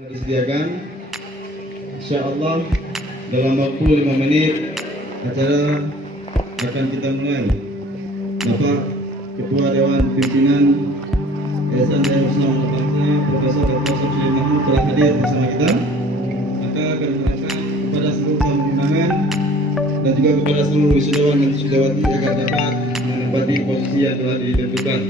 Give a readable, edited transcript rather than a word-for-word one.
Disediakan, insya Allah dalam waktu 5 menit acara akan kita mulai. Bapak Ketua Dewan Pimpinan Yayasan Daya Husna Anak Bangsa Profesor Dr. Syamsuddin Mahmud telah hadir bersama kita. Maka kami harapkan kepada seluruh tamu undangan dan juga kepada seluruh wisudawan dan wisudawati agar dapat menempati posisi yang telah ditentukan.